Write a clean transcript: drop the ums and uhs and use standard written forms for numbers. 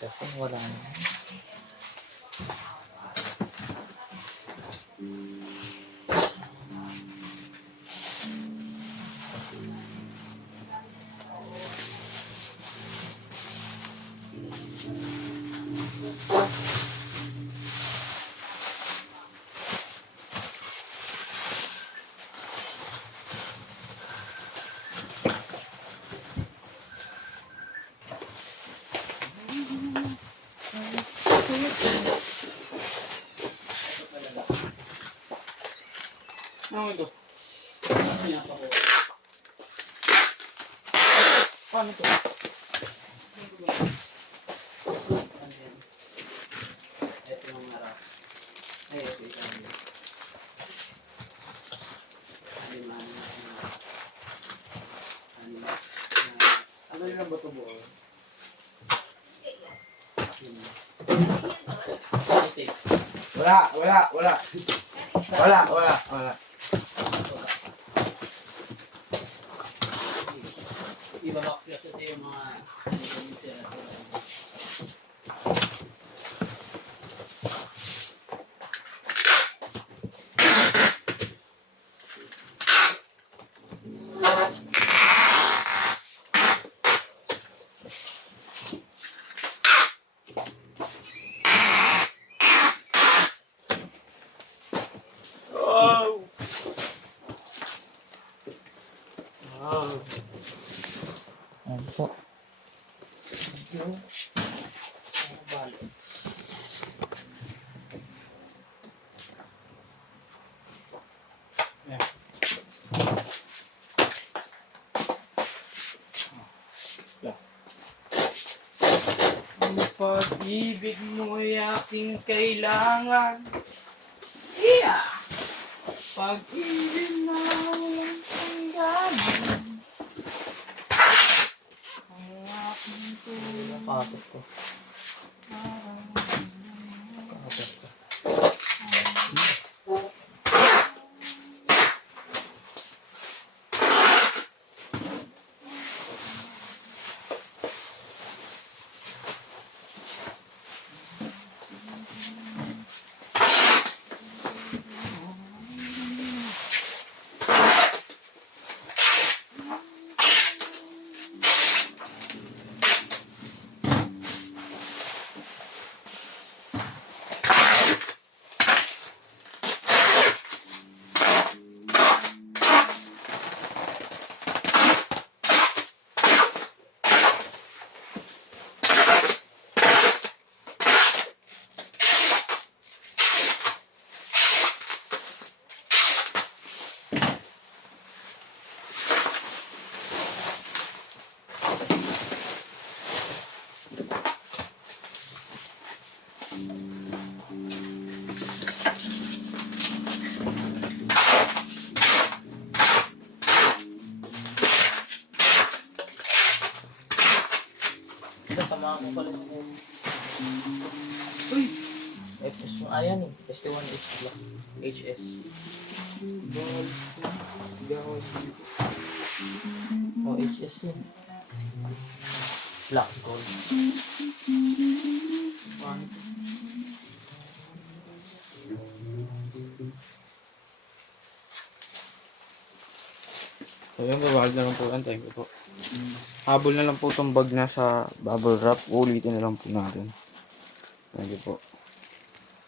Kasi wala na. Ano ito? Paano ito? Ito yung harap. Ay, ito yung ano yung ba ito buo? Wala. Iba-box kasi ito yung mga sila. Ibig mo'y aking kailangan. Yeah! Pag-ibig na walang hangganan. Ang aking tulong. Kapatid ko. Kapatid ko. Sasama ko pala yung Uy! FS mo. Ayan eh. ST1 HS. Oh, HS yun. Black gold. So yun, babalik na lang po yan. Thank you po. Habol na lang po itong bag na sa bubble wrap. Ulitin na lang po natin. Thank you po.